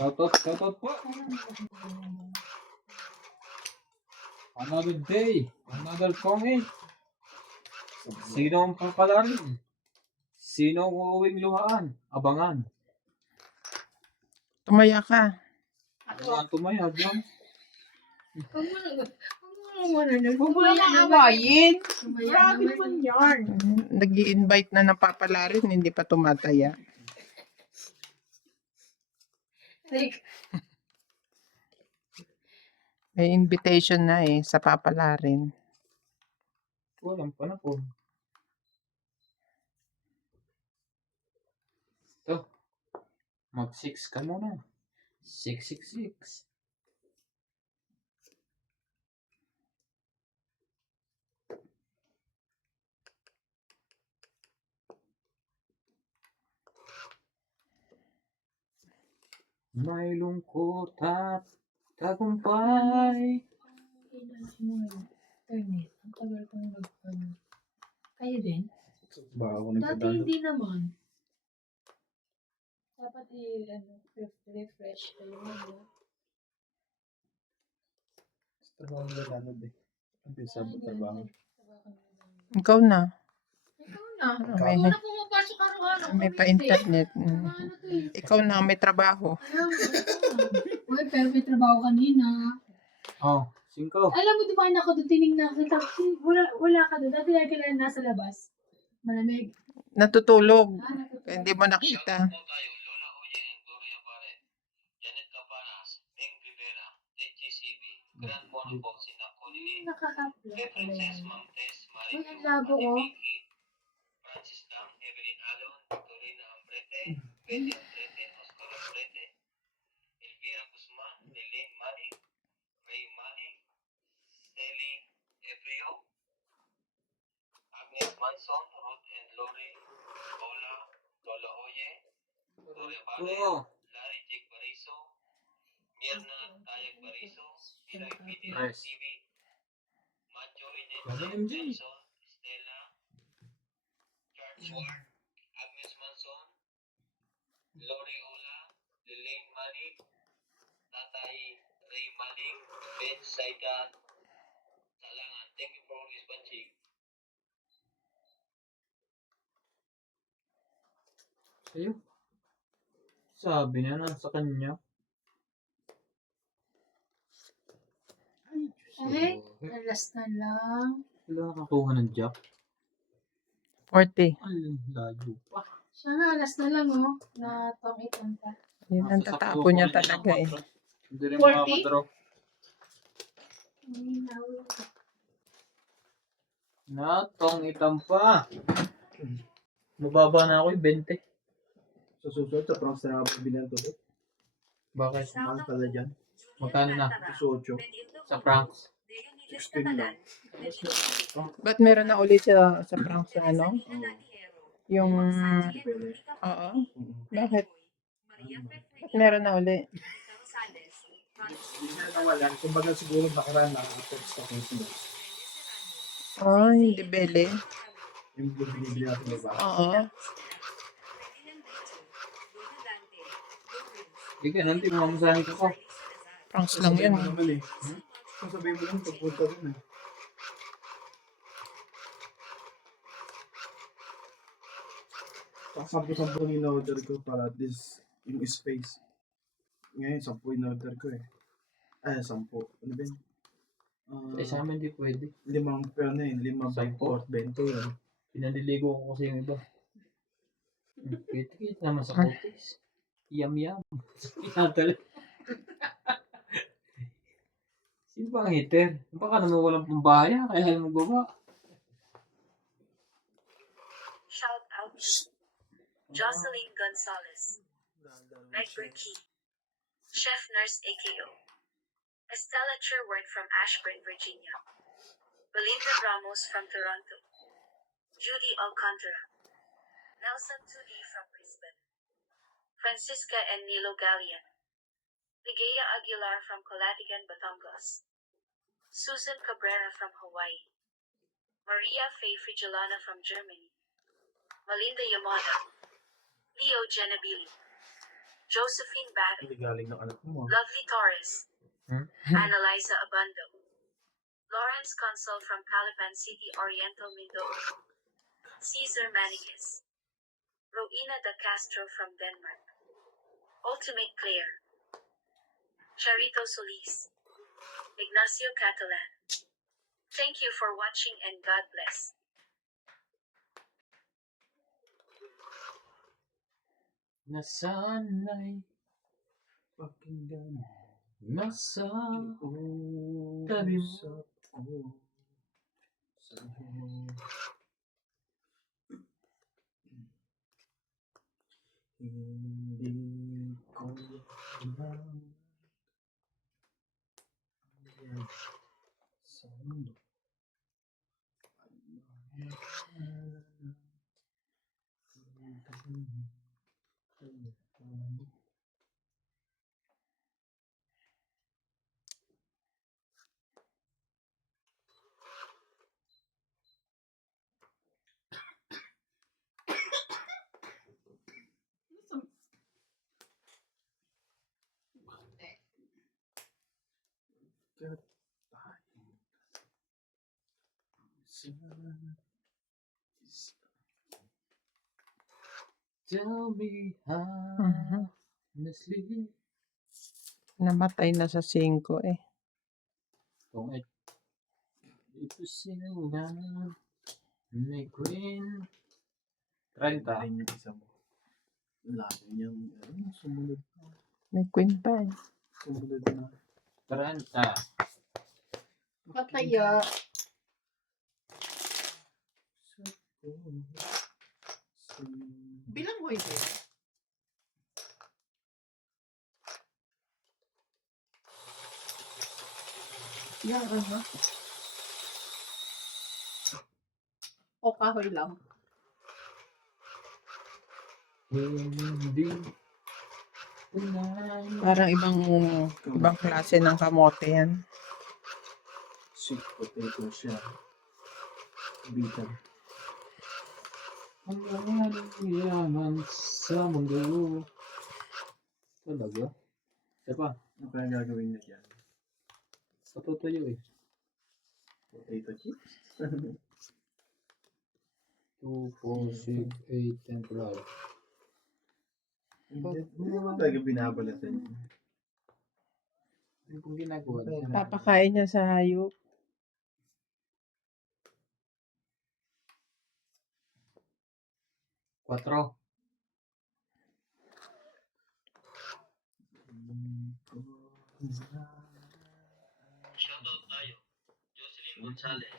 Shoutout po. Another day, another comment. Sino ang papalarin? Sino ang uuwing luhaan? Abangan. Tumaya ka. Abangan tumaya, John. Huwag mo naman awayin. Grabe naman yan. Nag-i-invite na ng papalarin, hindi pa tumataya. May invitation na sa papalarin. Walang panahon. Ito. Mag-6 ka muna. 666. May lungkot at tagumpay. Internet. Ang tagal kong nag-ano. Kayo din? Bago Dati hindi naman. Dapat refresh kayo. Trabaho na ano din. Ang bisa mo trabaho. Ikaw na. Ikaw na. May, Ako na pumapasok araw-araw. may pa-internet. Ikaw na, may trabaho. Uy, pero may trabaho kanina. Oh, 5. Alam mo, dumaan ako doon, tinignan ko. Wala ka doon. Dati lagi lang nasa labas. Malamig. Natutulog. Kaya hindi mo nakita. Nakakapla. Uy, ang labo ko. Agnes Manson, Ruth and Lori, Ola, Lola Oye, Gloria Vale, Larry Jake Bariso, Mirna Tayag Bariso, Mirai Video TV, Macho Ine Johnson, Stella, George Ward, Agnes Manson, Lori Ola, Lelaine Manik, Tatay Ray Manik, Ben Saikat, Salangan. Thank you for always watching. Sa'yo? Sabi niya na sa kanya. Okay, alas na lang. Wala nakakuha ng jack. 40. Ay, layo pa. Siya nga, alas na lang, oh. Na tong pa. Yun ang tatapo niya talaga Hindi rin 40? makakadraw. Natong itampa. Mababa na ako yung 20. Sa susunod, sa pranks na ako binento ko. Bakit? Mahal pala dyan. Magkano na? 18. Sa pranks? 16 lang. Ba't meron na ulit sa pranks na ano? Yung... Pwede. Oo. Bakit? Ba't meron na ulit? Hindi na nawalan. Kumbaga siguro nakaraan lang ang text sa Facebook. Hindi bele. Yung binibili natin diba? Oo. Hindi ka, nanti mo mamasahin ko. Pranks lang yun. Naman eh. Sasabihin mo lang pagpunta dun eh. Sampu-sampu in-order ko para at least yung space. Ngayon, 10 in-order ko eh. 10. Ano ba yun? Sa amin di pwede. 5 pero ano yun, 5 by 4, 20 yun. Pinaliligo ko kasi yung iba. Kit-kit naman sa cookies. Yum-yum. Inadal. Sino ba ang hater? Baka naman walang pambaya, kaya mo gawa. Shout out. Jocelyn Gonzalez. Meg Berkey. Chef Nurse AKO. Estella Sherwood from Ashburn, Virginia. Belinda Ramos from Toronto. Judy Alcantara. Nelson Tudi from Brisbane. Francisca and Nilo Gallian. Ligaya Aguilar from Calatigan, Batangas. Susan Cabrera from Hawaii. Maria Faye Frigilana from Germany, Melinda Yamada, Leo Genabili, Josephine Batty, Hindi galing ng anak mo. Lovely Torres, Annalisa Abando, Lawrence Consul from Calapan City, Oriental Mindoro, Caesar Manicus, Rowena de Castro from Denmark, Ultimate Claire, Charito Solis, Ignacio Catalan. Thank you for watching and God bless. Nasana'y Pakinggan. nasa Tabi mo. mo. Sa'yo. Hindi ko alam sa mundo. Tell me Mhm. honestly. Namatay na sa 5 eh. Kung ito sino nga may queen. 30. Rin yung isa mo. Lalo niyang, sumunod na. May queen pa eh. Sumunod na. 30. Pataya. Bilang mo ito. Yan, ano? O kahoy lang. Hindi. Parang ibang klase ng kamote yan. Sweet potato siya. Bitter. Ang maraming yaman sa mundo. Talaga? Isa pa. Ano kaya gagawin niya dyan? Patutuyo eh. Potato chips? 2, 4, 6, 8, 10, 12. Hindi mo talaga binabalatan niya. Ano pong ginagawa? Papakain niya sa hayop. Quatro. Shoutout tayo. Jocelyn Gonzalez,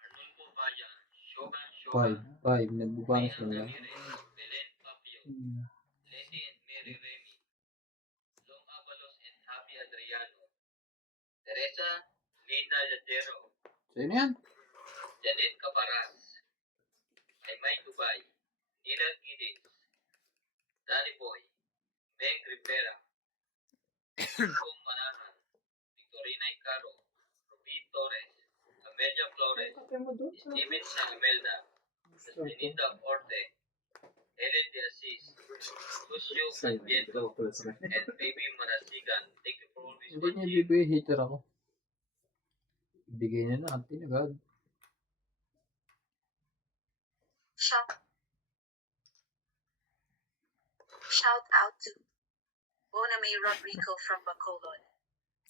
Arnulfo Vaya, Shogan 5. Nagbubanas lang lang. Ramirez, Belen Papio, Letty and Mary Remy, Long Avalos and Happy Adriano, Teresa Lina Ladero, Sino yan? Janet Caparas, Aymay Dubai, Nilad Giddings, Danny Boy, Meg Rivera, Kong Manahan, Victorina Icaro, Ruby Torres, Amelia Flores, Steven Salamelda, Justinita Orte, Helen De Assis, Lucio Sanviento, and Baby Manasigan. Thank you for always Hindi niya watching. ibibigay, hater ako. Ibigay na natin agad. Shout out to Boname Rodrigo from Bacolod,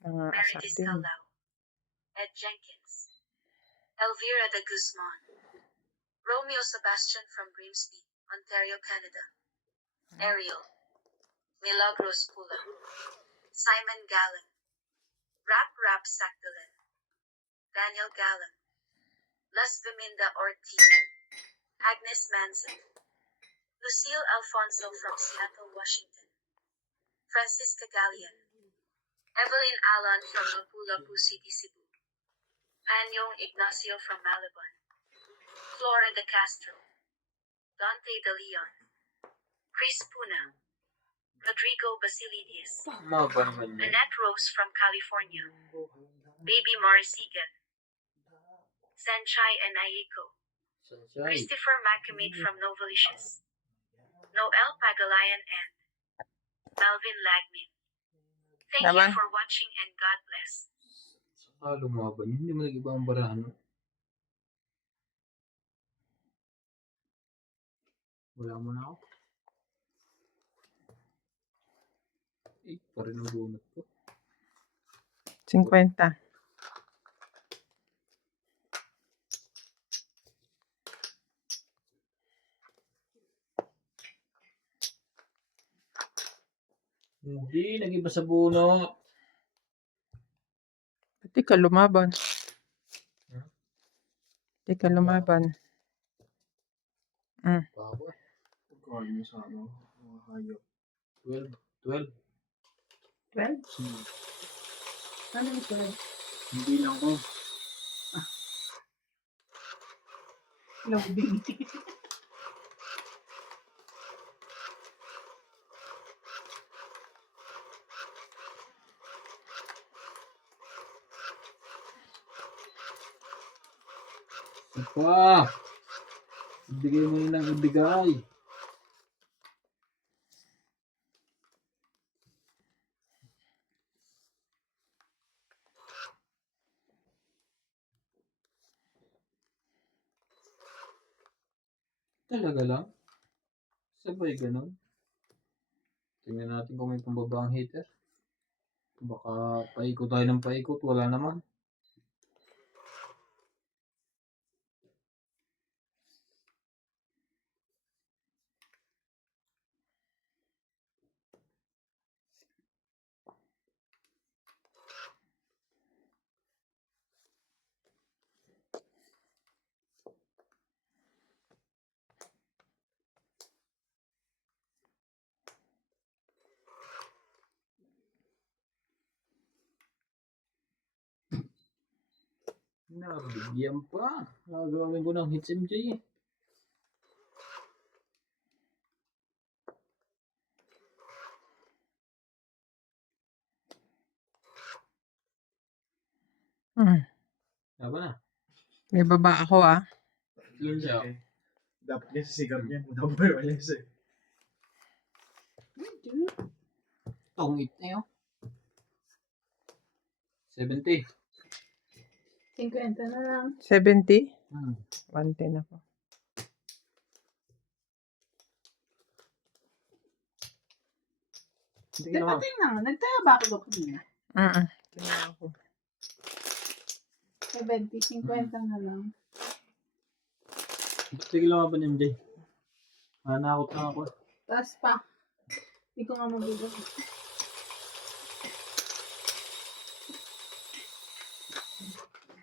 Mga asak Meredith din. Calao, Ed Jenkins, Elvira de Guzman, Romeo Sebastian from Grimsby, Ontario, Canada, Ariel, Milagros Pula, Simon Gallen, Rap Sakdalan, Daniel Gallen, Les Viminda Ortiz, Agnes Manson, Lucille Alfonso from Seattle, Washington, Francisca Gallian, Evelyn Alan from Lapu-Lapu City, Cebu, Anyong Ignacio from Malabon, Flora de Castro, Dante de Leon, Chris Puna, Rodrigo Basilides, Tama ba naman yun? Annette Rose from California, Baby Marisigan, Sanchai and Ayiko. Sunshine. Christopher Macamate from Novelicious. Noel Pagalayan and Alvin Lagmin. Thank you Naman. for watching and God bless. Saka lumaban yun. Hindi mo nag-iba ang barahan. No? Wala mo na ako. Pa rin ang bunot ko. 50. Hindi, nag-iba sa bunot. Pati ka lumaban. Hmm? Pati ka lumaban. Bago eh. Pagkain mo sa ano, mga hayop. 12. 12. 12? Ano yung 12? Hindi lang ko. Loading. Pa! Ibigay mo yun ng ibigay. Talaga lang? Sabay ganun? Tingnan natin kung may pambabang heater. Baka paikot tayo ng paikot. Wala naman. Nabigyan pa. Gagawin ko ng hits MJ. Tama na. May baba ako ah. Yun siya. Dapat niya sisigap niya. Dapat ba niya siya? Tongit na yun. 70. 50 na lang. 70? 110 ako. Sige naman. Tingnan nga. Nagtaya ba ako doon kanina? Tingnan ako. 70, 50 na lang. Sige lang ba MJ? Nanakot na ako. Taas pa. Hindi ko nga mabigat.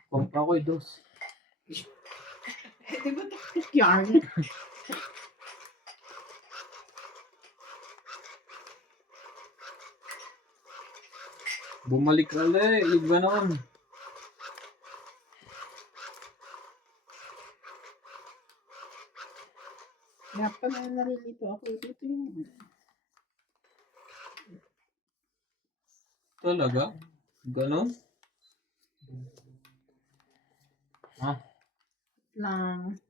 Pampa ko dos. Di ba ito yarn? Bumalik ka ulit. Yung ganon. Kaya pa na nalilito ako. Ito yung... Talaga? Ganon? Ha? lang.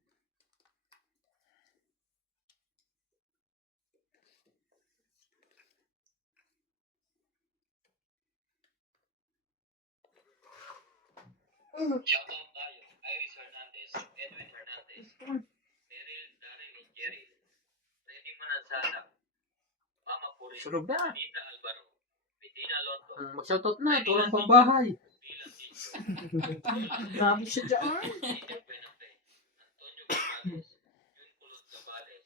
Shoutout tayo. Iris Hernandez, Edwin Hernandez, Meryl, Darren, and Jerry. Freddy Manansala, Mama Puri, Sunog na. Nita Alvaro, Medina Londo, Mag-shoutout na. Ito lang pang bahay. Dylan Ticho, Grabe siya dyan. Cynthia Buenafe, Antonio Gonzalez, Jun Pulot Cabales,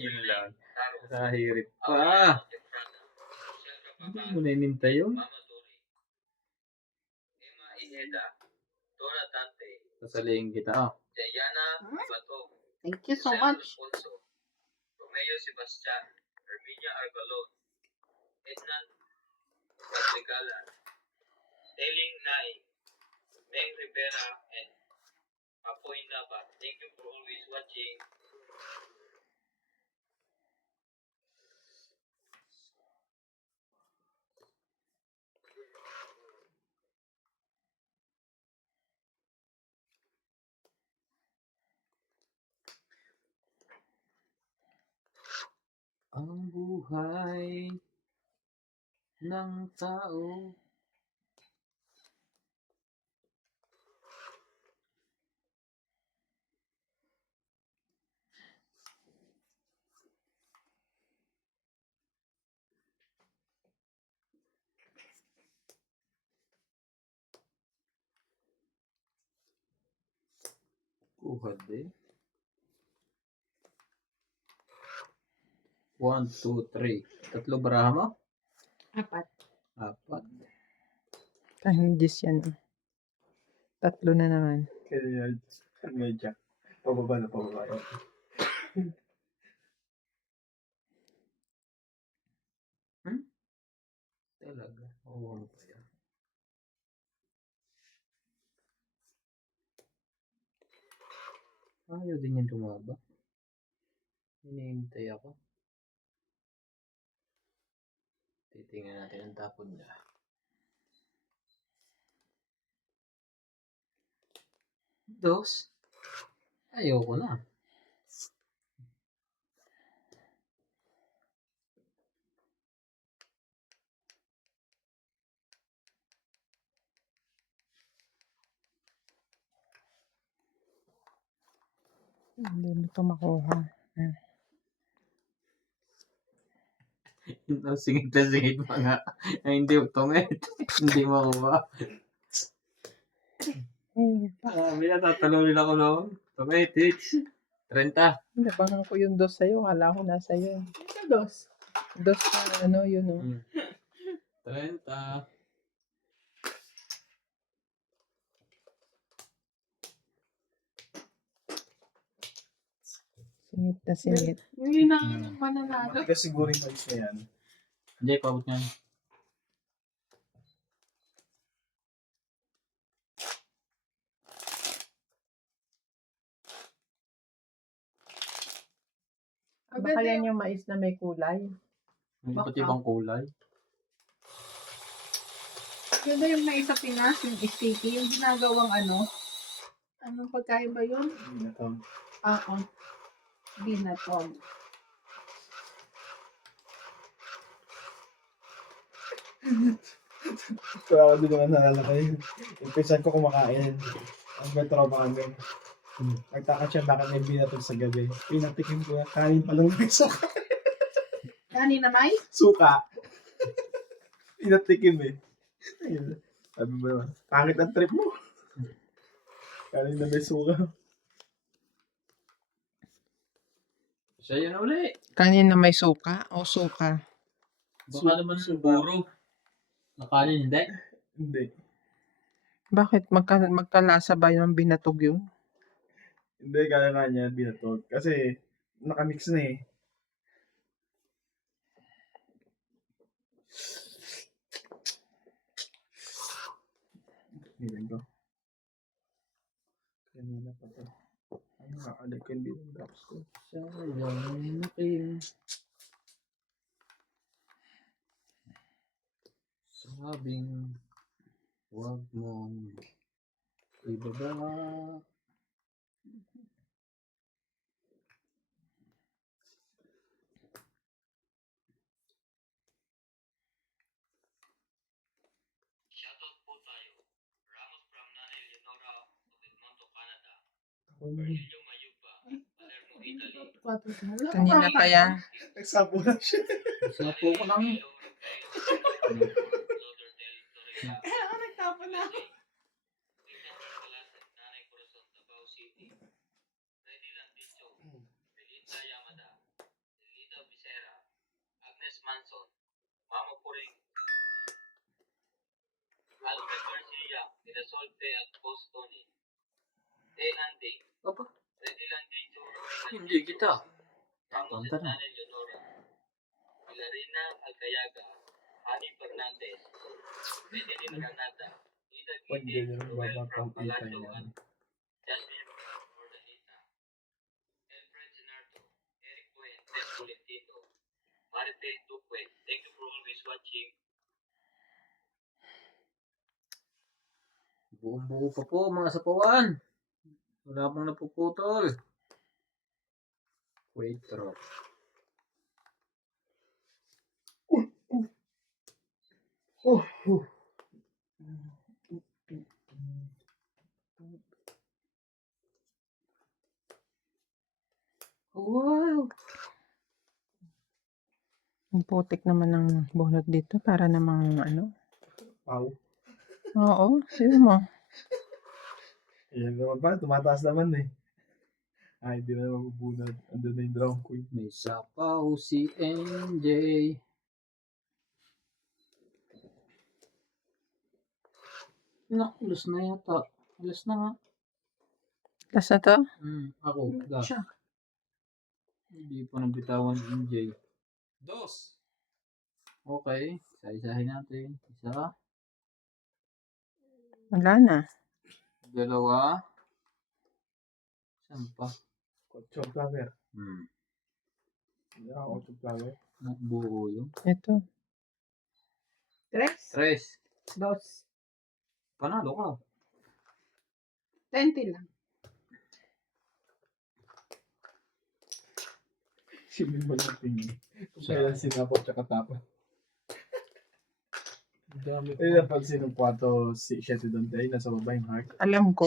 Yun lang. Taro, Nakahirit pa. Aurelio Tefrana, Shelra Hindi Pacal, mo na ininta yun. Mama Dori, Emma Iheda, Dora Dante, Pasalihin kita. Oh. Jayana Bato, Thank you so Jose much. Alfonso, Romeo Sebastian, Herminia Argalon, Ednan Patrigala, Eling Nai, Meg Rivera, and Apoy Nava. Thank you for always watching. Ang buhay ng tao. Kuhad eh. 1, 2, 3. Tatlo baraha mo? 4. 4. Hindi yan. Tatlo na naman. Kaya medya. Pababa na pababa. Talaga. Oo, ano pa yan? Ayaw din yan tumaba. Hinihintay ako. Titingnan natin ang tapon niya. Dos. Ayoko na. Hindi mo ito makuha. Singit na singit pa nga. Ay, hindi utomit. Hindi makuha. May natatalunin ako noon. Automatic. 30. Nabangan ko yung dos sa'yo. Kala ko nasa iyo. Ito, 2. Dos na ano yun o. 30. Singit na singit. Hindi na mananalo. Matigas siguro yung price na yan. Hindi, pabot nga. Baka yan yung mais na may kulay. May iba't ibang kulay. Ganda yung may sa Pinas, yung sticky, yung ginagawang ano. Anong pagkain ba yun? Binatong. Oo. Binatog. Kaya ako din naman naalala ko yun. Yung pinsan ko kumakain. Ang may trauma kami. Nagtaka siya bakit may binatog sa gabi. Pinatikim ko yan. Kanin pa lang may suka. Kanin na may? Suka. Pinatikim eh. Ayun. Sabi mo naman, pangit ang trip mo. Kanin na may suka. Siya yun uli. Kanin na may suka o suka? Baka naman buro. Nakanin, hindi? Hindi. Bakit? Magkalasa ba yung binatog yun? Hindi, kaya nga niya binatog. Kasi, nakamix na eh. Hiling ko. Kanina pa to. Ay, nakakalik ko yung bilang drops ko. Sayang nakin. Sabing huwag mong ibaba. Shoutout po tayo. Ramos from Nanay Leonora of Edmonton, Canada. Ako na. Cornelio Mayupa, Palermo, Italy. Kanina pa yan. Nagsapo na siya. Sapo ko lang. Lauderdale, Florida. Ako nagtapon na ako. Victor Calasan, Nanay Corazon, Davao City. Freddy Landicho, Belinda Yamada, Lita Vicera, Agnes Manson, Mama Puring, Alfred Garcia, Irasolte at Bostoni. Andy, Aba, Freddy Landicho, hindi kita. Ramos Tatanda at na. Nanay Leonora, Pilarina Alcayaga, Hani Fernandez, Edeline Granada, Ida Pag Giti, ganyan, Ruel from babakang Palacio kita yan. at Jasmine Ordalita, Elfred Ginardo, Eric Buen, Tess Tolentino, Maritel Duque. Thank you for always watching. Buong buo pa po mga sapawan. Wala pang napuputol. Wait, drop. Oh, oh. Wow! Ang putik naman ng bunot dito para namang ano. Pau. Oo, sino mo? Ayan naman pa, tumataas naman eh. Ay, hindi na mabubunod. Andun na yung drone queen. May sapaw si MJ. Naku, last na yata. Last na nga. Last na to? Ako, last. Siya. Hindi pa nabitawan ni MJ. Dos! Okay, isa-isahin natin. Isa, Wala na. dalawa, saan pa? Kotso flower. Hindi ako kotso flower. Buo yun. Ito. Tres. Dos. Panalo ka. 20 lang. Simin mo lang tingin. Kung kailan sinapot tsaka tapon. Dami Ay, napansin ng kwarto si Shetty Dante, nasa baba yung heart. Alam ko.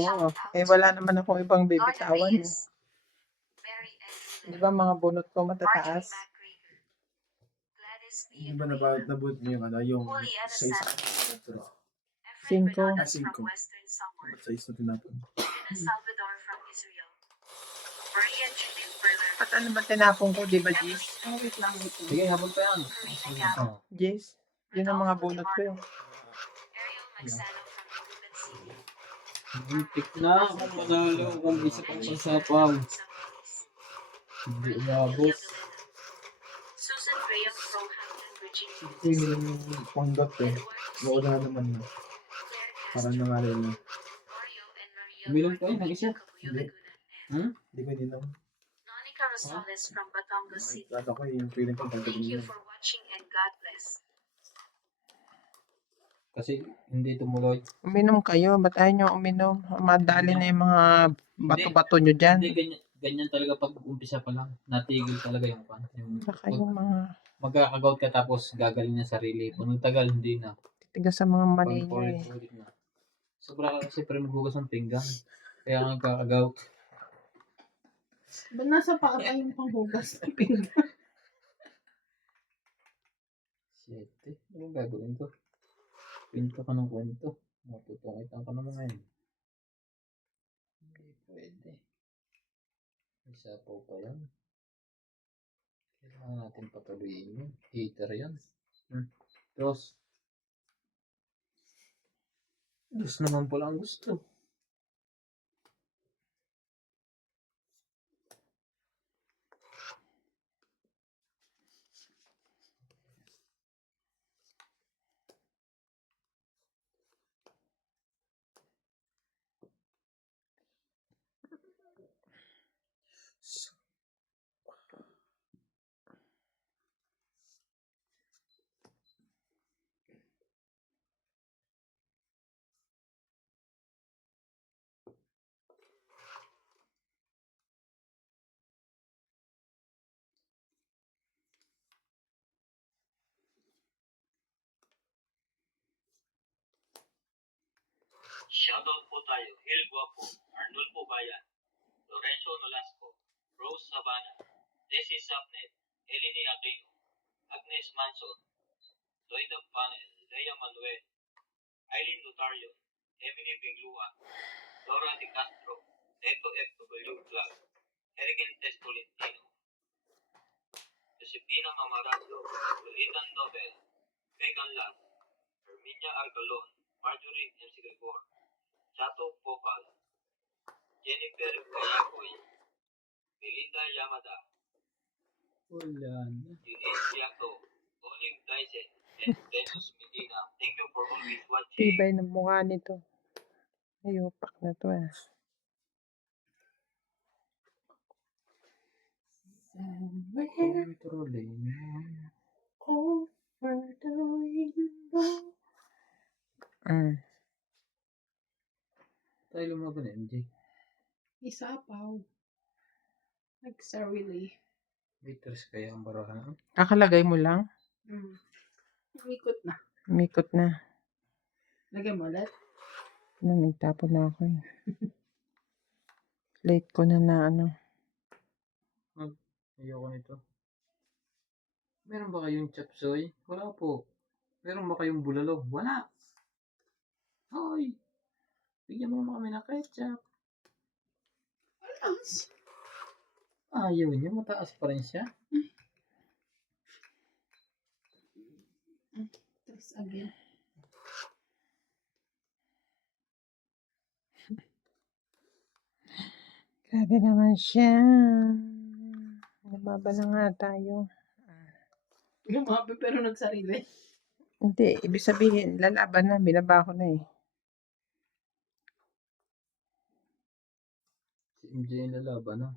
Eh, wala naman akong ibang Lord bibitawan. Eh. Reyes, Mary Ann Di ba mga bunot ko Marjorie matataas? McGregor, Gladys B. Hindi ba nabut niyo yung yung size Efrain Cinco. Bernardes Cinco. from Western Summer, size na tinapon. Tina Salvador from Israel, Maria Judith Berler, At ano ba tinapon ko, di ba, Jis? Wait lang, wait lang. Sige, habol pa yan. Karina Gap, Jis? Yun ang mga bunot ko yun. Ariel Magsano from Cuban City, Muntik na kung manalo kung isa pang sasapaw. Hindi umabot. Susan Graham from Hampton, Virginia, Ito yung panggat eh. Mauna naman na. Claire Parang Castro, nangalan na. Mario and Maria Uminom kayo ng isa? Cabuyo, Hindi. Laguna, and Hindi ko ininom. Monica Rosales from Batangas City. Nakikita ko yung feeling ko Thank pagdating you yun. for watching and God bless. Kasi hindi tumuloy. Uminom kayo. Ba't ayaw nyo uminom? Madali na yung mga bato-bato nyo dyan. Hindi, ganyan talaga pag umpisa pa lang. Natigil talaga yung pan. Baka yung mga Magkakagout ka tapos gagaling na sarili. Kung tagal, hindi na. titigas sa mga mali Pag nyo eh. ulit na. Sobra ka kasi pre maghugas ng pinggan. Kaya nga nagkakagout. Ba nasa paa pa yung panghugas ng pinggan? Siyete. Anong gagawin ko? Kwento ka ng kwento. Matutungit ka naman ngayon. Hindi pwede. Isa pa yan. Kailangan natin patuloyin yun. Heater yan. Dos. Dos naman pala ang gusto. Shoutout po tayo. Hil Guapo, Arnold Pubayan, Lorenzo Nolasco, Rose Sabana, Tessie Sapnet, Eleni Aquino, Agnes Manson, Loida Panel, Lea Manuel, Eileen Notario, Emily Binglua, Laura Di Castro, Neto FW Club, Erigen Testolintino, Josepina Mamarazzo, Luitan Nobel, Megan Lat, Herminia Argalon, Marjorie M. Gregor, Chato Popal, Jennifer Gayagoy, Melinda Yamada, Wala na. Eunice Yato, Olive Dyson, and Venus Medina. Thank you for always watching. Tibay ng mukha nito. Ayupak na to eh. Controlling. Over the rainbow. Tayo lumaban na MJ. Isapaw. Nag-sarili. Bitters kaya ang barahan. Kakalagay mo lang? Umikot na. Umikot na. Lagyan mo ulit. Nagtapon na ako eh. Late ko na ano. Ayoko nito. Meron ba kayong chop suey? Wala po. Meron ba kayong bulalo? Wala. Hoy! Bigyan mo naman kami ng ketchup. Ayaw niya, mataas pa rin siya. Tapos again. Grabe naman siya. Nababa na nga tayo. Lumabi pero nagsarili. Hindi, ibig sabihin, lalaban na, binaba ko na eh. Si MJ yung lalaban na.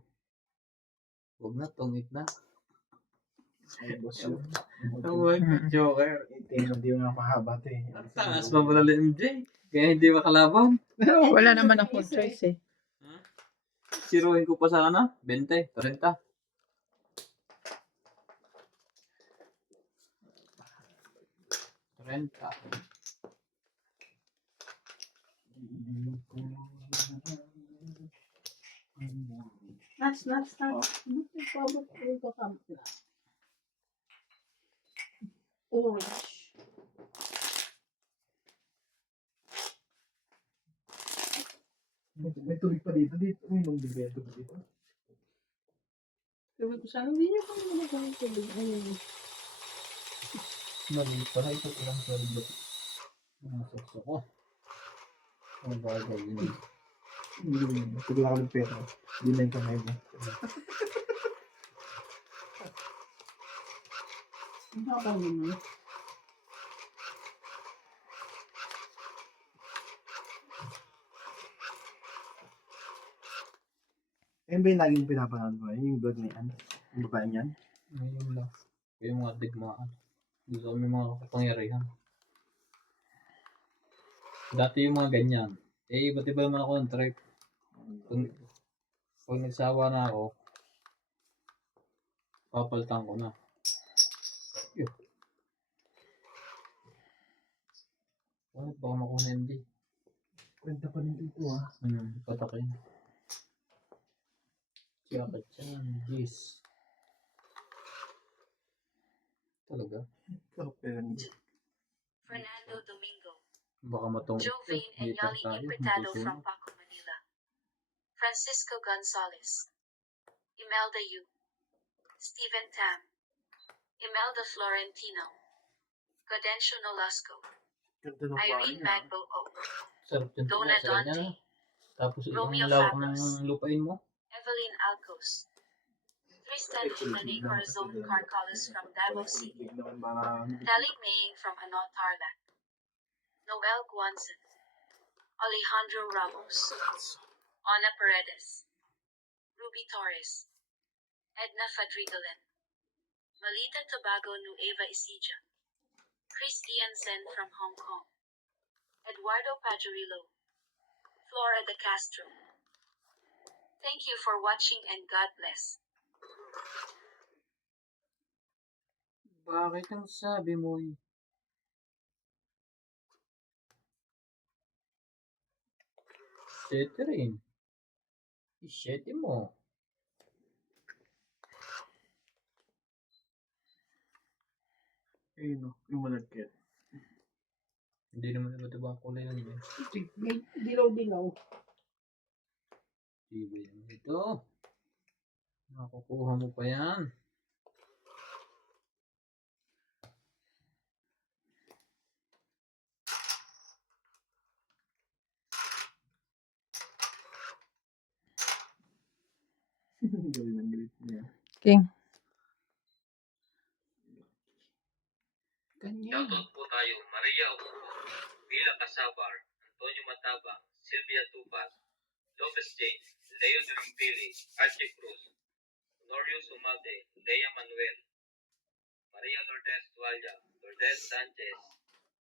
Huwag na, tungit na. Ay, boss yun. Tawag Mm. Joker. Hindi mo nga pahaba to eh. Ang taas pa pala ni MJ. Kaya hindi makalaban. Wala naman akong choice eh. Siruhin ko pa sa 20, 30. Renta. Nuts. Pabot ko ka. Orange. May tubig pa dito. Uminom din ba yung tubig dito? Sabi ko sana, hindi niya kami naman kami tubig. Ayun. Maliit pa na ito. Ilang 12 ba? Nasaksa ko. Ang bagay yun. Tugla ka ng pera. Hindi na yung kamay mo. Ang haba naman. Ayun ba yung laging pinapanood mo? Yung vlog na yan? Yung babae niyan? Ngayon lang. Yung mga digmaan. Gusto kami mga kapangyarihan. Dati yung mga ganyan. Eh, iba't iba naman ako ng trip. Pag nagsawa na ako, papalitan ko na. Yun. Bakit baka makuha na MD? Kwenta pa rin dito ah. Patakin. Jacket yan. Jeez. Talaga? Sarap pera niya. Fernando Domingo, Baka matong Jovane and Hater Yali tayo. Intertado Hindi from Paco, Manila. Francisco Gonzalez, Imelda Yu, Stephen Tam, Imelda Florentino, Gaudenzio Nolasco, Ganda ng bahay Irene niya. Magbo O, sarap yung Donna tingnan sa kanya. Dante, No? Tapos Romeo yung lawak Fabros. ng lupain mo. Evelyn Alcos, Tristan Jimane Corazon Carcalis from Davao City, Big naman ba? Dalig Maying from Anot Tarlac, Noel Guanzon, Alejandro Ramos, Ona Paredes, Ruby Torres, Edna Fadrigalan, Malita Tobago Nueva Ecija, Chris Ian Sen from Hong Kong, Eduardo Pajarillo, Flora de Castro. Thank you for watching and God bless. Bakit ang sabi mo eh? Sete rin. Isete mo. Ayun o, yung malagkit. Hindi naman iba't ibang kulay lang yun. May dilaw-dilaw. Tibay naman ito. Makukuha mo pa yan. Galing ng galit niya. King. Ganyan. Shoutout po tayo, Maria Ocupo, Vila Casabar, Antonio Matabang, Sylvia Tupac, Lopez James, Leo Durimpili, Archie Cruz, Honorio Sumalde, Lea Manuel, Maria Lourdes Dualia, Lourdes Sanchez,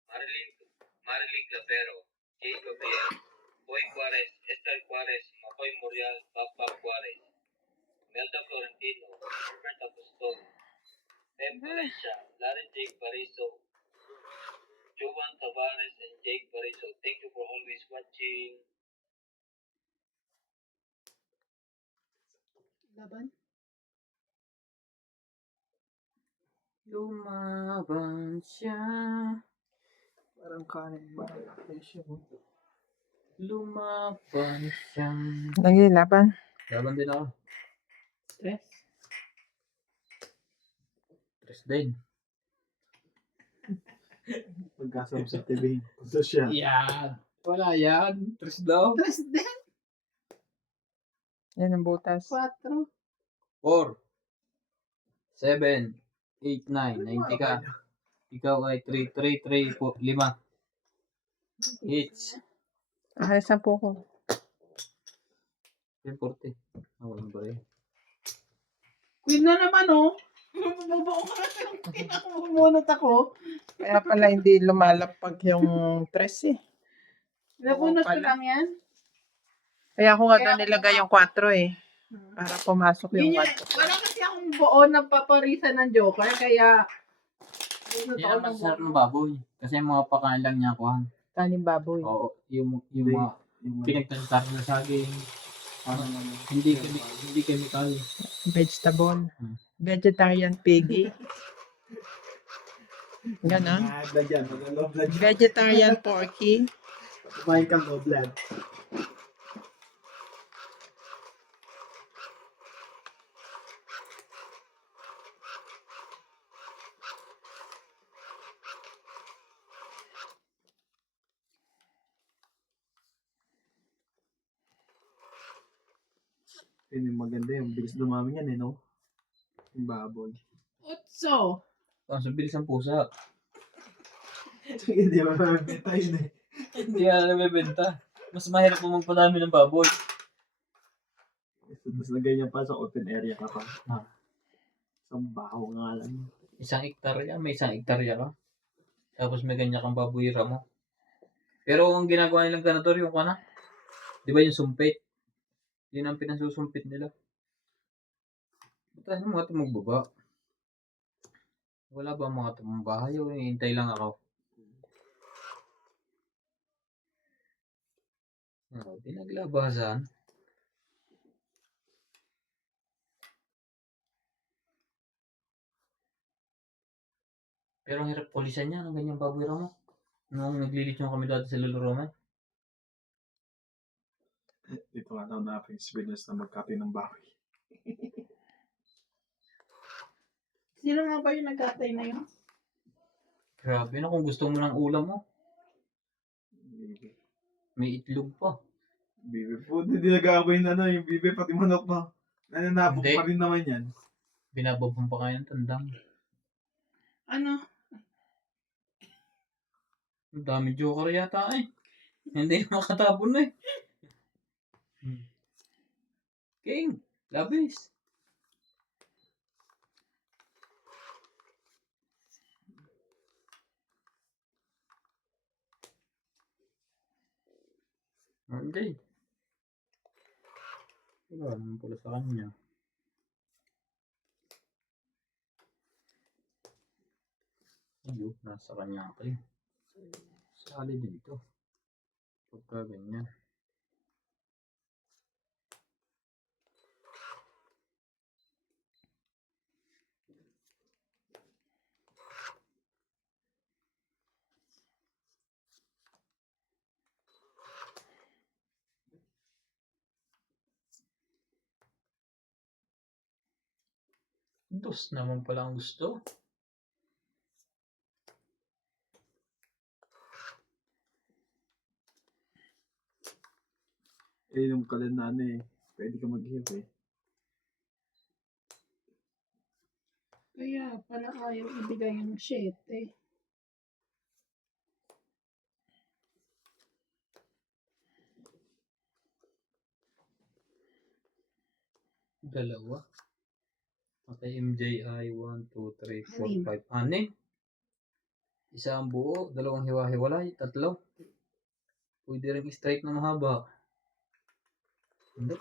Marilyn Clavero, Jay Gabriel, Boy Juarez, Esther Juarez, Makoy Murial, Papa Juarez, Melda Florentino, Herbert Apostol, Pep Valencia, Larry Jake Bariso, Jovan Tavares and Jake Bariso. Thank you for always watching. Laban. Lumaban siya. Parang kanin ba? Presyo. Lumaban siya. Lagi, laban. Laban din ako. Stress. Tres din. Pagkasama sa TV. Ito siya. Yan. Wala yan. Tres daw. Tres din. Yan ang butas. 4. 4, 7, 8, 9. 90 ka. Ikaw ay 3, 3, 3, 5. Hits. Okay, 10 ko. 40. Wala ba rin? Queen na naman, oh. Mabubuo ko na yung queen ako. Bumunot ako. Kaya pala hindi lumalapag yung tres eh. Nabunot ko pala. lang yan. Kaya ako nga doon nilagay yung 4 eh. Para pumasok yung Yun 4. wala kasi akong buo na paparisan ng Joker, kaya Yan ang masarap ng baboy. Kasi yung mga pakain lang niya kuhan. Kaning baboy. Oo, yung mga pinagtantar na saging. Hindi chemical. Vegetable. Hmm. Vegetarian piggy. Ganon. Blood yan. Low blood. Vegetarian porky. Kumain kang low blood. Yun yung maganda yung bilis dumami yan eh, no? Yung baboy. utso. Ang bilis ang pusa. Hindi ba mabibenta yun eh. Hindi nga nabibenta. Mas mahirap po magpadami ng baboy. Tapos na ganyan pa sa open area ka pa. Ah. Isang baho nga lang. Isang hektarya, may isang hektarya ka. Tapos may ganyan kang baboy mo. Pero ang ginagawa nilang ganador yung kana. Di ba yung sumpit? Yun ang pinasusumpit nila. Ba't ano mga tumugbaba? Wala ba mga tumumbahay o hinihintay lang ako? Di naglabasan. Pero ang hirap pulisan niya, ang ganyang baboy mo. Nung naglilit nyo kami dati sa Lolo Roman. Ito nga daw na experience na magkati ng baboy. Sino nga ba yung nagkatay na yun? Grabe na kung gusto mo ng ulam mo. Bibi. May itlog pa. Bibi food. Hindi nag-aaway na yung bibi pati manok mo. Nananapok Hindi. pa rin naman yan. Binababang pa kayo ng tandang. Ano? Ang dami joker yata eh. Hindi na makatabon na eh. King, labis. Hindi. Wala naman pala sa kanya. Ayun, nasa kanya ako eh. Sali din ito. Pagka ganyan. Dos naman pala ang gusto. Eh, yung kalan na ano eh. Pwede ka mag-hip eh. Kaya pala ayaw ibigay yung 7. Dalawa. Okay, MJI 1, 2, 3, 4, 5, 6. Isa ang buo, dalawang hiwa-hiwalay, 3. Pwede rin straight na mahaba. Hindi,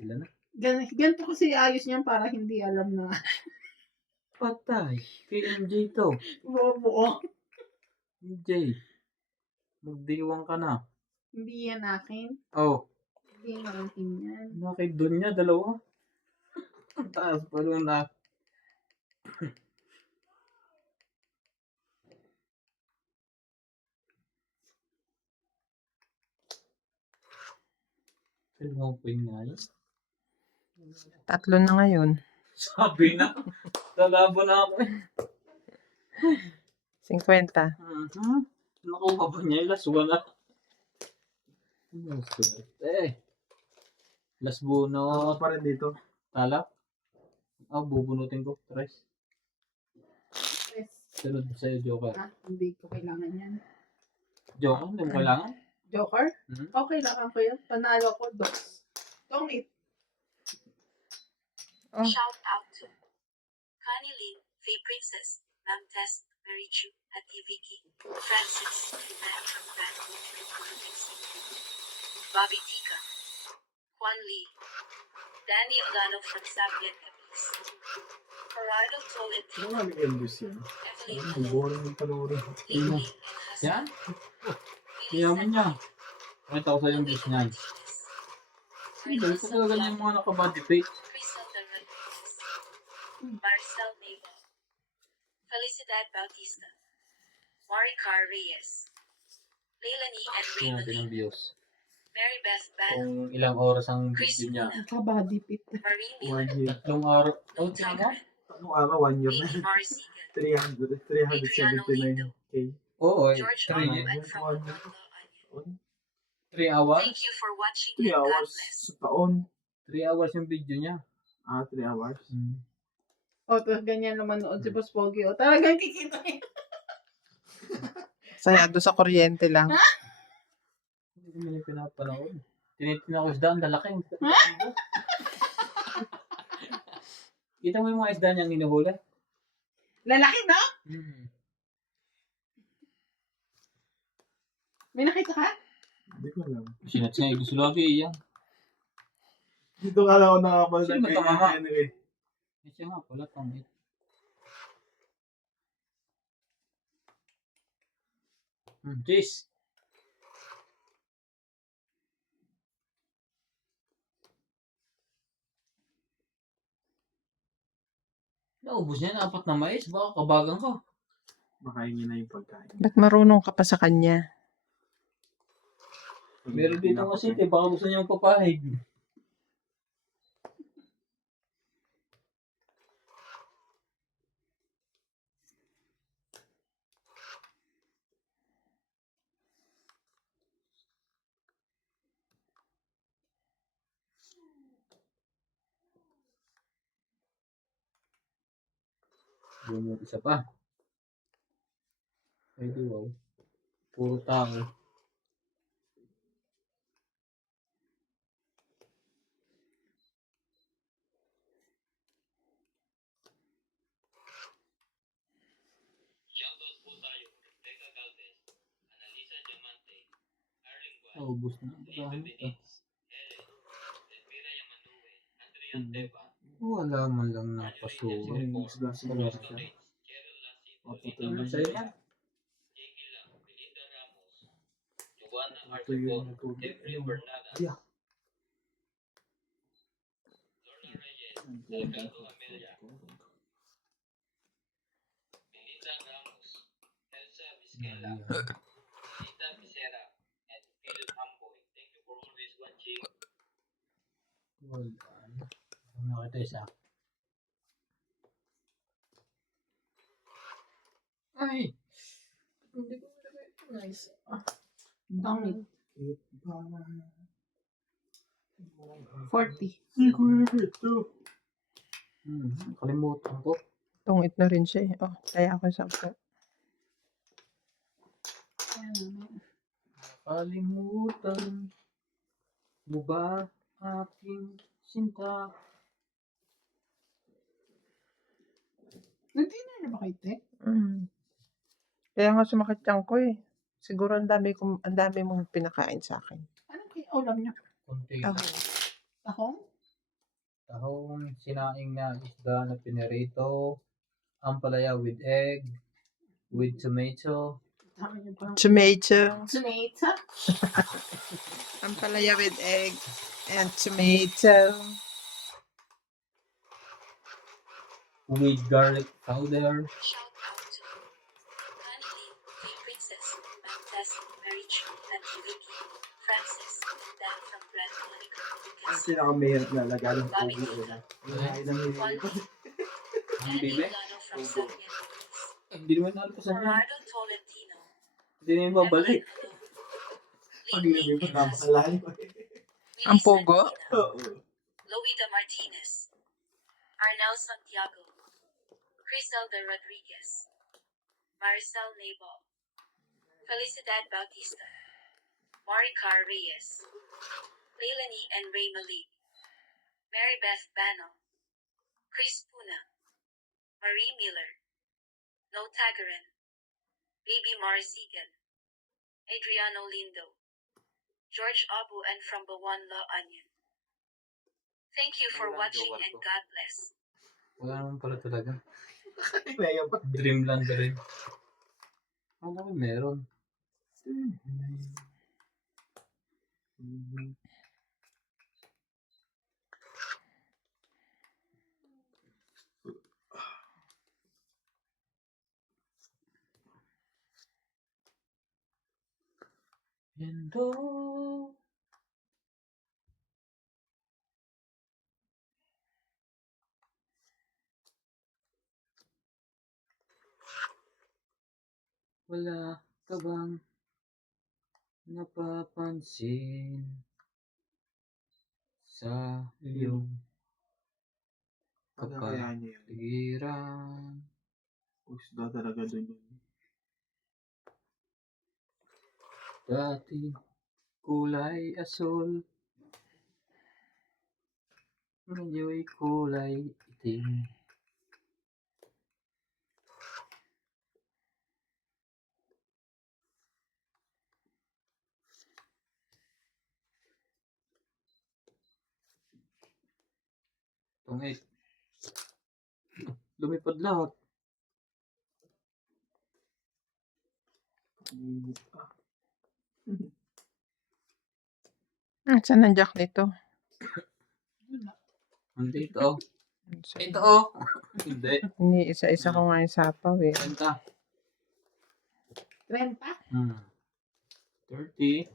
sila na. Ganito kasi ayos niyan para hindi alam na Patay, kay MJ to. buo-buo. MJ, magdiwang ka na. Hindi yan akin. Oh, Hindi yan akin yan. nakit doon niya, dalawa. Ang taas pa doon na. Dalawang point nga yun. 3 na ngayon. Sabi na. Lalaban na ako eh. 50. Nakuha ba niya yung last one na? Last Ako bunot. pa rin dito. Tala? Bubunutin ko. Tres. Yes. Sunod sa'yo, Joker. Hindi ko kailangan yan. Joker, hindi mo kailangan? Joker? Hmm? Okay, kailangan ko yan. Panalo ko, dos. Tongit. Oh. Shout out to Connie Ling, Faye Princess, Ma'am Tess, Mary Chu, at Vicky, Francis, Matt from Vancouver, Bobby Tika, Juan Lee, Danny Ogano from Sabian Capiz, Gerardo Tolentino, Ano nga nag Elvis yan? Evelyn Ang Malone, boring yung panoorin. Ling Ling, and Hassan. Yan? Yaman niya. Pakita ko sa'yo yung views niyan. Hindi, ito talaga niya yung mga naka-body paint. Crystal Rodriguez, Marcel Neva, Felicidad Bautista, Maricar Reyes, Leilani and Tingnan natin ang Raymaline, views. Mary Beth Bad, Kung ilang oras ang video niya. Christina, Naka-body fit. Marie 1 Miller, year. 3 araw. Oh, Lou tingnan mo. Tigran, Anong araw? 1 year na. Baby Marcigan, 379K. Oo, George 3 Olo, and from Orlando Onion. 3 hours? Thank you for watching 3 and God hours bless. sa taon. 3 hours yung video niya. 3 hours. O, tapos ganyan naman noon si Boss Pogi. O, talagang kikita niya. Sayado sa kuryente lang. Hindi ko nila pinapanood. Tinitin ako isda, ang lalaki. Kita mo yung mga isda niyang hinuhuli? Lalaki na? May nakita ka? Hindi ko alam. Sinats nga, gusto lagi iyan. Dito ka lang ako nakapanood Sino ng ba ito, mama? Henry. Siya nga pala, tangit. Cheese. Naubos niya na 4 na mais. Baka kabagan ka. Makahingi na yung pagkain. Ba't marunong ka pa sa kanya? Meron dito kasi, baka gusto niya magpapahig. Bumot isa pa. Ay, di wow. Puro tao. Shoutout po tayo. Rebecca Galvez, Analisa Diamante, Arling Guay, Naubos na. Lisa Baka Benitez, Helen, Elvira Yamanue, Adrian Teba, wala man lang napasuwa. Yung isda siguro Risto siya. Reyes, Cheryl Lassie, Maputol Olita na Sa'yo siya. yan. Jackie Lam, Belinda Ramos, Joanna Ito yung Artipon, Jeffrey Bernada, Yeah. Lorna Reyes, Delgado Amelia, Melinda Ramos, Elsa Vizquela, Rita Becerra, and Philip Amboy. Thank you for always watching. Wala. Ano nakita isa? Ay! Hindi ko nilagay ito. Nice. Dangit. 40. Hindi ko ito. Kalimutan ko. Tungit na rin siya eh. Oh, kaya ako 10. Kalimutan mo ba aking sinta? Nagdinner na ba kayo, Tek? Kaya nga sumakit tiyan ko eh. Siguro ang dami mong pinakain sa akin. Anong kayo ulam niya? Kunti. Tahong. Tahong? Tahong, sinaing na isda na pinirito, ampalaya with egg, with tomato, Tama niyo pa. Tomato. Tomato. Ampalaya with egg and tomato. With garlic powder. Shout out to Connie Lee, Faye Princess, Ma'am Tess, Mary Chu, at Vicky, Francis, and Dan from Grand Monica, Ang Lucas, pinakamahirap na lagalan ng Bobby pogi Lee, ulan. Yung ng Juan nililipat. Lee, Ang Danny bibe. Lugano from San Diego, Greece, Hindi naman nalpasan yan. Gerardo Tolentino, Hindi na yung babalik. Evelyn Alone, Pag Ling Ling nililipat, and Hassan, napakalalim. Ang Willie pogo? Santina, Oo. Loida Martinez, Arnel Santiago, Criselda Rodriguez, Maricel Nabal, Felicidad Bautista, Maricar Reyes, Leilani and Ray Malik, Mary Beth Bano, Chris Puna, Marie Miller, No Tagarin, Baby Marisigan, Adriano Lindo, George Abu and from Bawan La Onion. Thank you for watching and God bless. Wala naman pala talaga. Ngayon pa. Dreamland ka rin. Ano ko meron? Yendo. Wala ka bang napapansin sa iyong Ano kaya niya yun? kapaligiran? Usda talaga dun yun. Dati kulay asul, ngayon'y kulay itim. Tungit. Lumipad lahat. Saan ang jack nito? Nandito. Ito oh. Hindi. Hindi, isa-isa ko nga yung sapaw eh. Benta. 30. 30.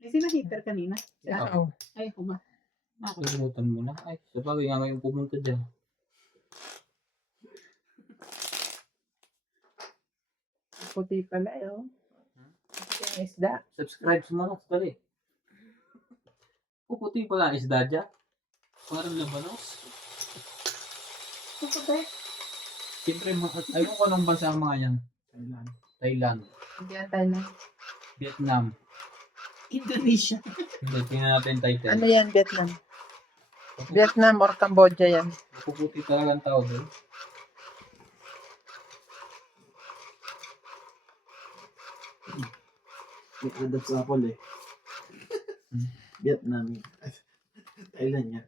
May sila heater kanina. Oo. Ay, ako ba? Nakalimutan mo na. Ay, sabagay nga ngayon pumunta dyan. Puti pala eh. Oh. Puti ang isda. Subscribe sa mga dali. Puputi pala ang isda dyan. Parang labanos. Puputi. Siyempre, ayun ko anong bansa ang mga yan. Thailand. Thailand, Hindi yan tayo na. Vietnam. Indonesia. Hindi, tingnan natin title. Ano yan, Vietnam? Vietnam or Cambodia yan? Puputi talaga ang tao doon. May Adam's apple eh. Vietnam. Thailand yan.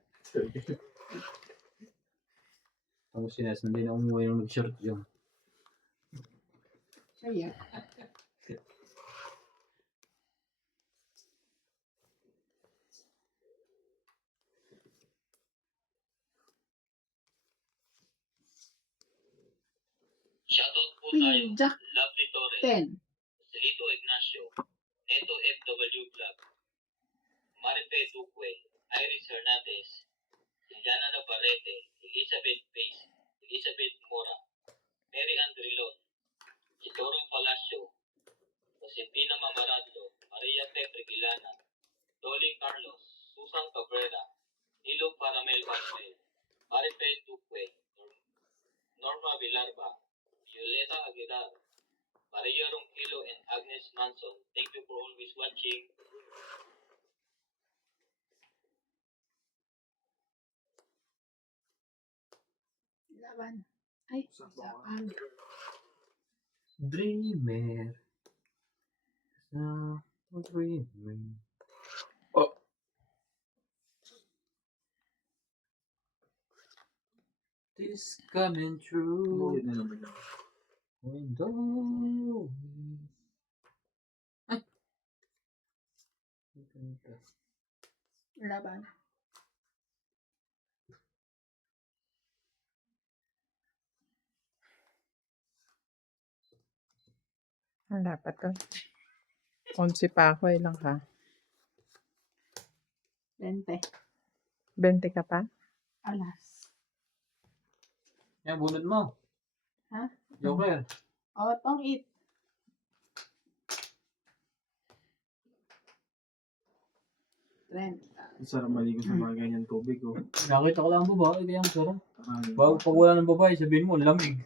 Tapos sinas, hindi na umuwi yung nag-short yun. Kaya. Shoutout po tayo. Jack Lovely Torres, 10. Celito Ignacio, Neto FW Vlog, Marife Duque, Iris Hernandez, Liliana Navarrete, Elizabeth Pace, Elizabeth Mora, Mary Andrilon, Isidoro Palacio, Josefina Mamaradlo, Maria Petre Gilana, Dolly Carlos, Susan Cabrera, Nilo Paramel Basmel, Marife Duque, Norma Villarba, Violeta Aguilar, Maria Ronquillo and Agnes Manson. Thank you for always watching. Laban. Ay, saan? Dreamer. Sa dreamer. this coming true. Ulit na naman yan. Window. Ay. Ganda. Laban. Wala pa to. 11 pa ako, ilang ka? 20. 20 ka pa? Alas. Yan, bunod mo. Ha? Joker. O, tong it. Trend. Ang sarap maligo sa mga ganyan tubig, oh. Nakita ko lang ang babae, kaya ang sarap. Ano? Bago pag wala ng babae, sabihin mo, lamig.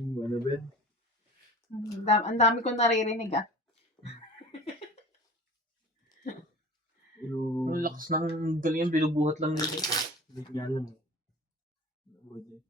Ano, Ben? Ang dami ko naririnig ah. Yung... Ang lakas ng galing yan, binubuhat lang nila. Hindi nga lang. Pwede.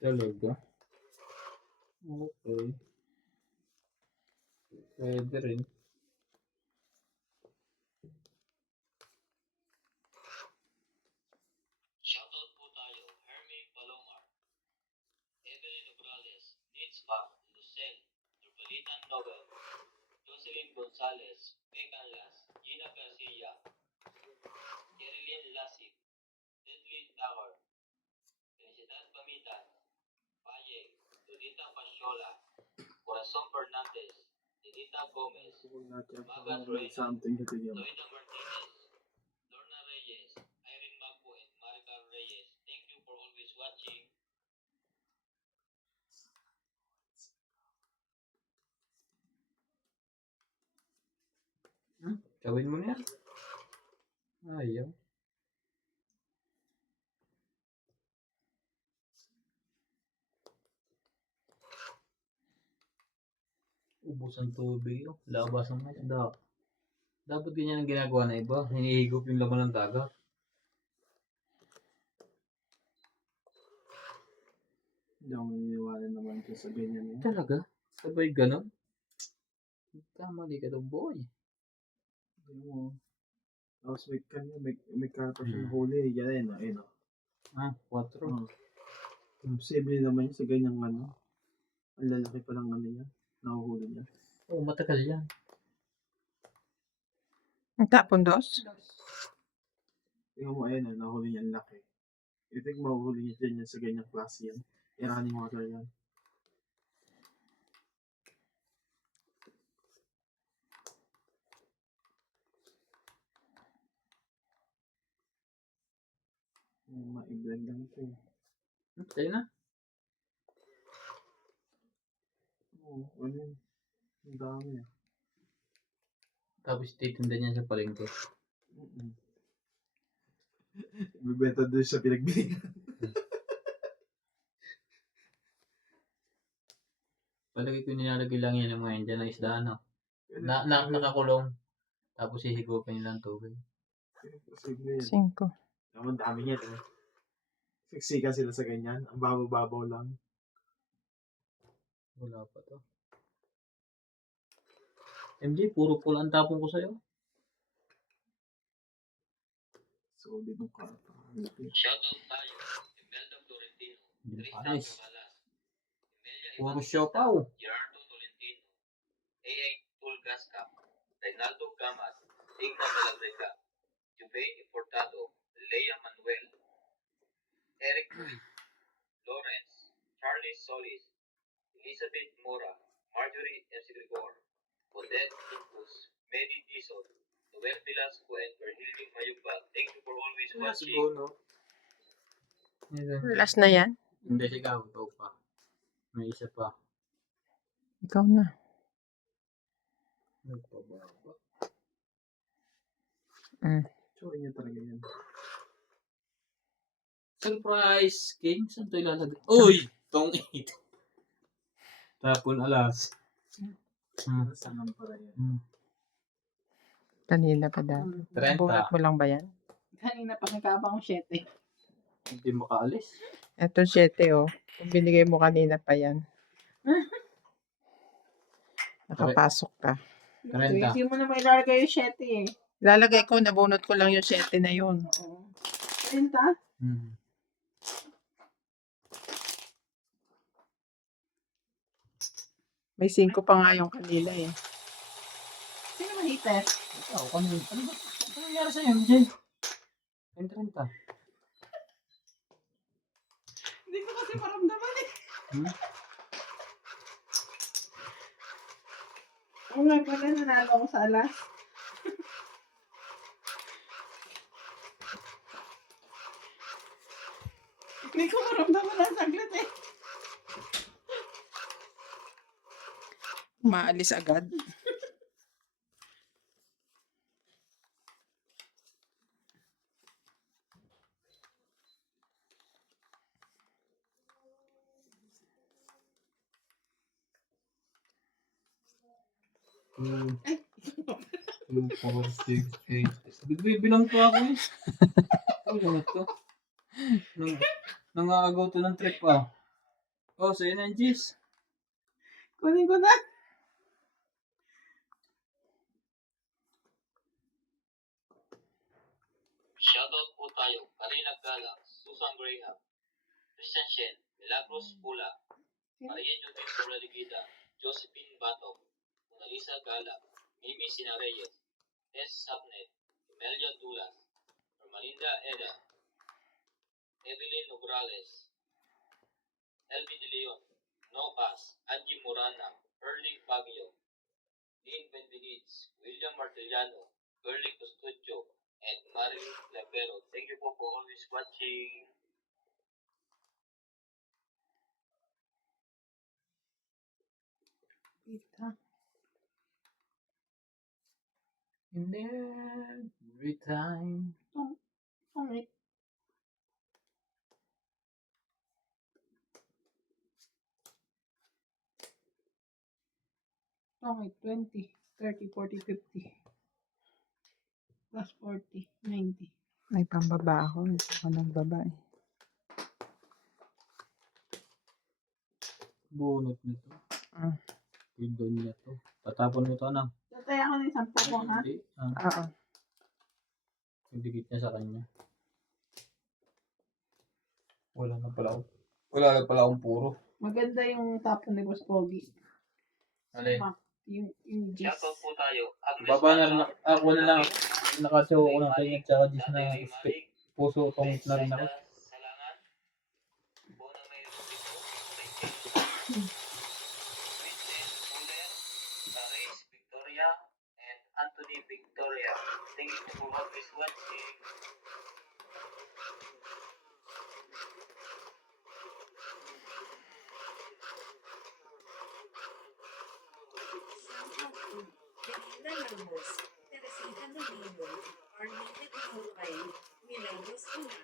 Talaga? Okay. Pwede rin. Shoutout po tayo, Hermie Palomar, Evelyn Ubrales, Nitz Pap, Lucel, Nurbalitan Nobel, Jocelyn Gonzalez, Megan Las, Gina Garcia, Jerilyn Lasip, Deadly Tower, Felicidad Pamitan, Valle, Dudita Pasiola, Corazon Fernandez, Dinita Gomez, Kung natin Magas ako Reyna, something kasi yan. Loida Martinez, Lorna Reyes, Irene Magpo, and Maricar Reyes. Thank you for always watching. Gawin mo na yan. Ayaw. Ubus ang tubig. Oh. Labas ang isda. Dapat ganyan ang ginagawa na iba. Hinihigop yung laman ng dagat. Hindi ako naniniwala naman ko sa ganyan yan. Talaga? Sabay ganon? Kamali ka daw, boy. Hindi mo. Tapos may kanya, may karpa siya na huli. Yan eh, no? Eh, no? Ah, 4. Oh. Imposible naman yun sa ganyang ano. Ang lalaki pa lang ano yan. Nahuhuli niya. Oo, matagal yan. Ang tapon dos? Tingnan mo, ayan, nahuli niya ang laki. You think mahuhuli niya dyan yan sa ganyang klase yan? Running water yan. Ma-i-blend lang ito. Tayo na. Oo, ano yun? Ang dami ah. Tapos titinda niya sa palengke. Bibenta doon sa pinagbihan. Palagi ko nilalagay lang yan ng mga Indian na isda, no? Nakakulong. Tapos hihigupin nila ng tubig. Posible yan. 5. Naman dami yan eh. Siksikan sila sa ganyan. Ang babaw-babaw lang. Wala pa to. MJ, puro pula ang tapon ko sa'yo. So, dito ka. Shoutout tayo, Imelda Florentino, Hindi Tristan pares. Camalas, Emilia Puro Evangelista, siopaw. Gerardo Tolentino, AA Tulgasca, Reynaldo Gamas, Digna Balagreca, Juvain Importado, Lea Manuel, Eric Ruiz, Lawrence, Charlie Solis, Elizabeth Mora, Marjorie M. Grigor, Odette Impus, Medi Dizon, Noel Velasco, and Berhilding Mayugba. Thank you for always watching. no? Last na yan? Hindi, sigaw. Ikaw pa. May isa pa. Ikaw na. Nagpababa. So, yun talaga yun. Surprise king. Saan to ilalagay? Uy! Tong 8. Tapon alas. Kanina pa dati. 30. Bunot mo lang ba yan? Kanina pa nagkabang 7. Hindi makaalis. Ito 7 oh. Kung binigay mo kanina pa yan. Nakapasok ka. 30. Hindi mo na mailalagay yung 7 eh. Lalagay ko, nabunot ko lang yung 7 na yun. Oo. 30? Hmm. May 5 pa nga yung kanila eh. Sino mahiter? Ikaw, ano nangyari sa'yo, MJ? 30. Hindi ko kasi maramdaman eh. Hmm? Oo nga pala, nanalo ako sa alas. Hindi ko maramdaman ang saglit eh. Maalis agad. Two, 4, 6, 8. Bilang pa ako eh. Ano to? Nangaagaw to ng trip ah. Oh, sa'yo na yung G's. Kunin ko na. Shoutout po tayo. Karina Galang, Susan Graham, Christian Shen, Milagros Pula, Maria Judith Sobreligida, Josephine Bato, Monalisa Galang, Mimi Sinareyes, S. Sapnet, Imelda Dulas, Hermalinda Eda, Evelyn Nograles, Elvi De Leon, Nocas, Angie Morana, Erling Baguio, Dean Benvenides, William Martellano, Curly Custodio, and Marilyn Lapero. Thank you po for always watching. In every time. Pangit. Pangit. 20, 30, 40, 50. Plus 40, 90. May pambaba ako. Hindi ako nagbaba eh. Bunot nito. Ah. Doon niya to. Tatapon mo to na. Tataya ko ng 10 ko ha. Hindi. Oo. Pagdikit niya sa kanya. Wala na pala akong puro. Maganda yung tapon ni Boss Pogi. Alin? Yung G's. Shoutout po tayo. Baba na rin ako na lang. Nakasyaw ko ng kanya tsaka G's na puso tungit na rin ako. Salangan. Bona may Rubito. Vincent Fuller. Paris Victoria. And Anthony Victoria. Thank you for always watching. Belinda Ramos, Teresita Navino, Arlene Tumukay, Milagros Una,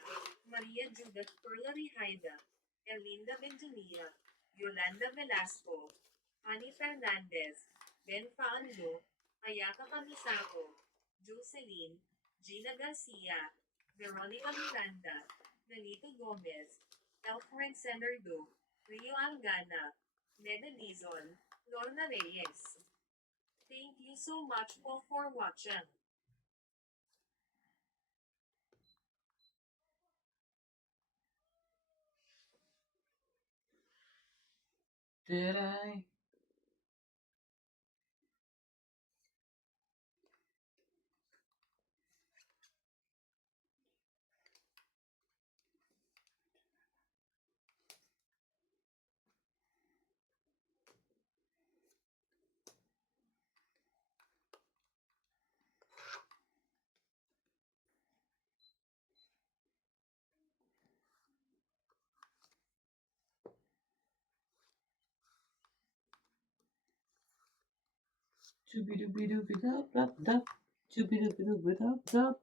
Maria Judith Perlari Haida, Elinda Benjamia, Yolanda Velasco, Ani Fernandez, Ben Paanlo, Ayaka Kamisako, Jocelyn, Gina Garcia, Veronica Miranda, Nelito Gomez, Alfred Senderdo, Rio Angana, Neda Lizon, Lorna Reyes. Thank you so much for watching. Did I? Chubidubidubidap-dap-dap. Chubidubidubidap-dap.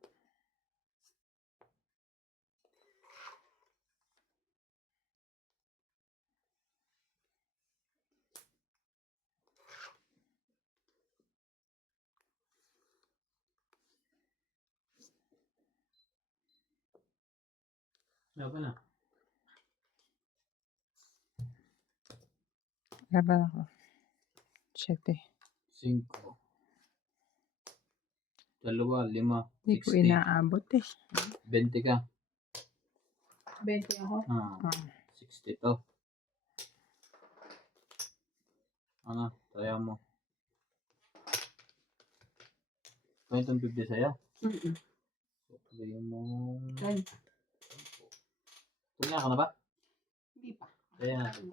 Wala na. Laban ako. 7. 5. 2, 5, Hindi ko 60. inaabot eh. 20 ka. 20 ako. Ah, 60 to. Ano? Taya mo. Kaya itong 50 sa'yo? Mm-mm. So, tuloy mo. Ay, Tumya ka na ba? hindi pa. Kaya natin.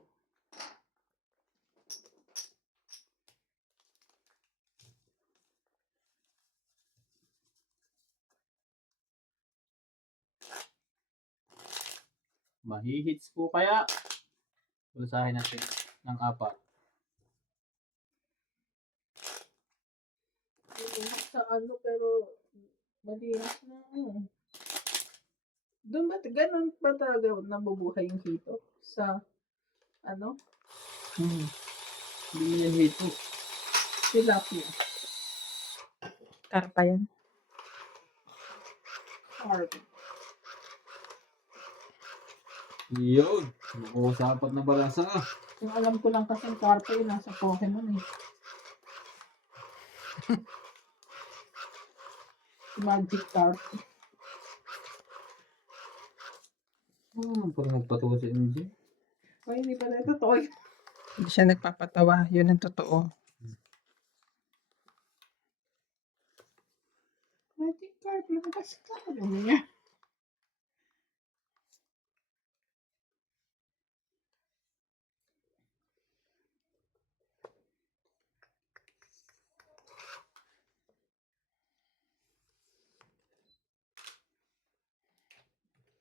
Mahihits po kaya? Pulasahin natin ng 4. Lumak sa ano, pero malinis na. Doon ba, ganun ba talaga nabubuhay yung hito? Sa, ano, Hindi mo yan hito. tilapia. Karpa yan. Carp. Yun. Buko sa 4 na balasa ka. Yung alam ko lang kasi carp yun nasa Pokemon eh. Magic carp. Parang magpatuwa si MJ. O hindi pa na totoo yun. Hindi siya nagpapatawa. Yun ang totoo. Magic carp. Lumabas ka. Alam niya.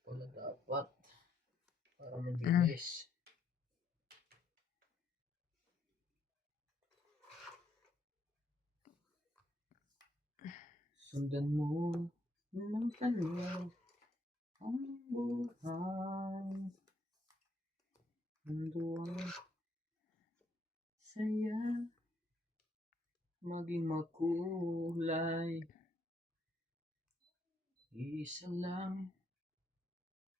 Wala dapat. Para mabilis. Sundan mo ng kanya ang buhay. Mundo ang saya. Maging makulay. Isa lang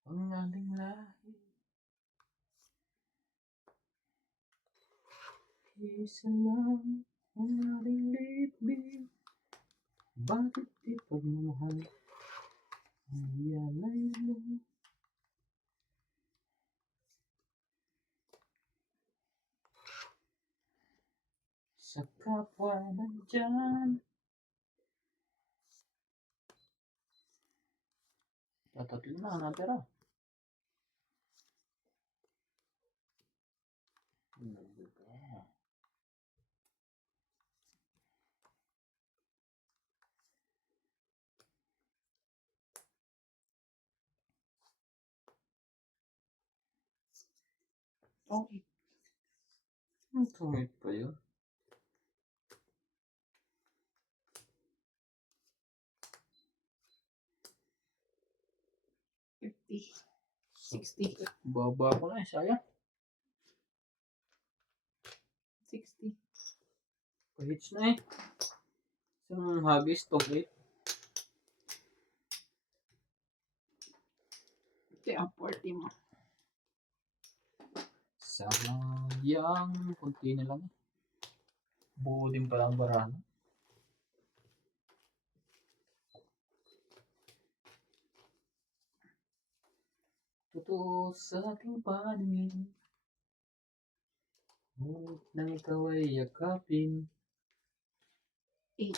ang ating lahi. Isa lang ang ating libing. Bakit di pagmamahal ang iyalay mo? Sa kapwa nandyan. Tatatlo na ang natira. Okay. Ang tumit pa yun. $50. $60. Baba ko na eh, sayang. $60. Pahits na eh. Isang hagis, tungkit. Ito ang 40 mo. Sayang, kunti na lang. Buo din pala ang barano. Totoo sa ating paningin. Ngunit nang ikaw ay yakapin. 8.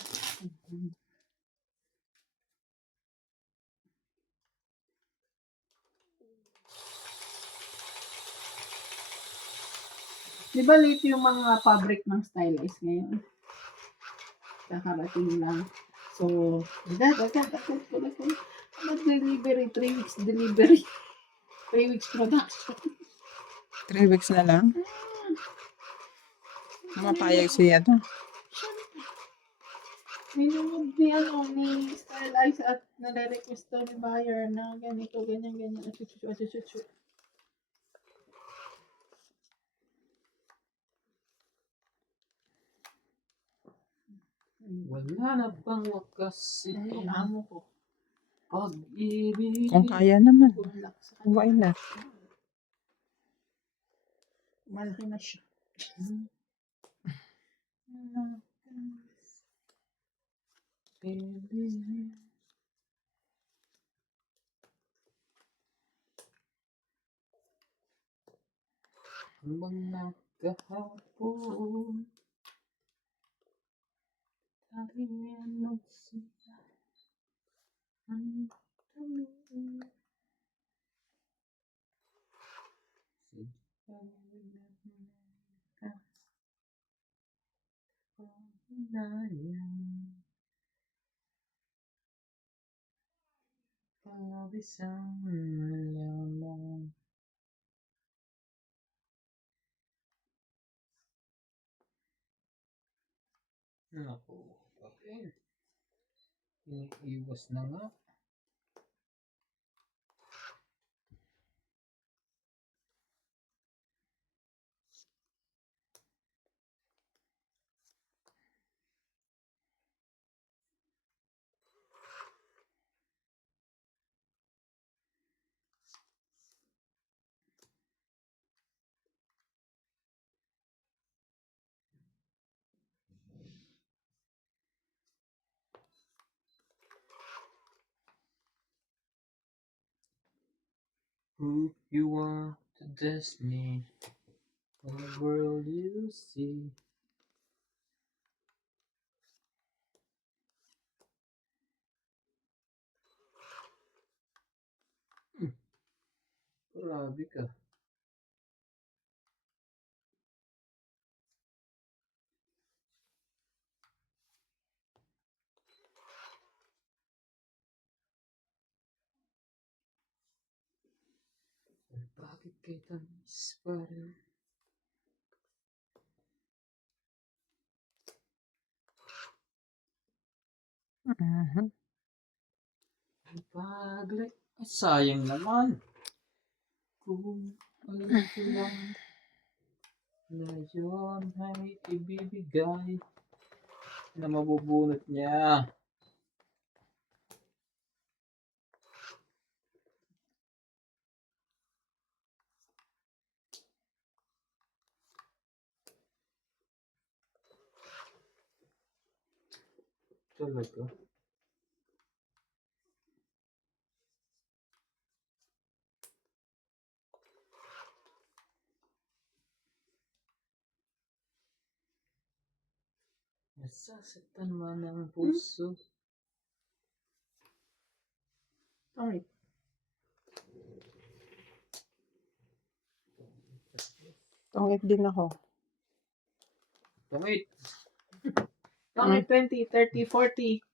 Di ba late yung mga fabric ng stylized ngayon? Kakarating lang. So, agad. Mag-delivery, 3 weeks delivery. 3 weeks production. 3 weeks na lang. Mapayag siya to. Minunod ni ni stylized at nare-request to ni buyer na ganito, ganyan. Achuchu. Wala na bang wakas ito? Ay, amo ko. Pag-ibig. Kung kaya naman. Good luck sa Why kanya. not? Malaki na siya. Mga kahapon. Tarihan sila. Ang tanong. Pabisan lamang. Naku, bakit? Iniiwas na nga. Who you want to test me? When the world you see. Grabe ka. Bakit kay tamis pa rin? Mhm. Pagle. Ay, sayang naman. Kung alam ko lang na yun ay ibibigay na mabubunot niya. Talaga. Nasasaktan man ang puso. Pangit. Tungit din ako. Pangit. Pangit 20, 30, 40.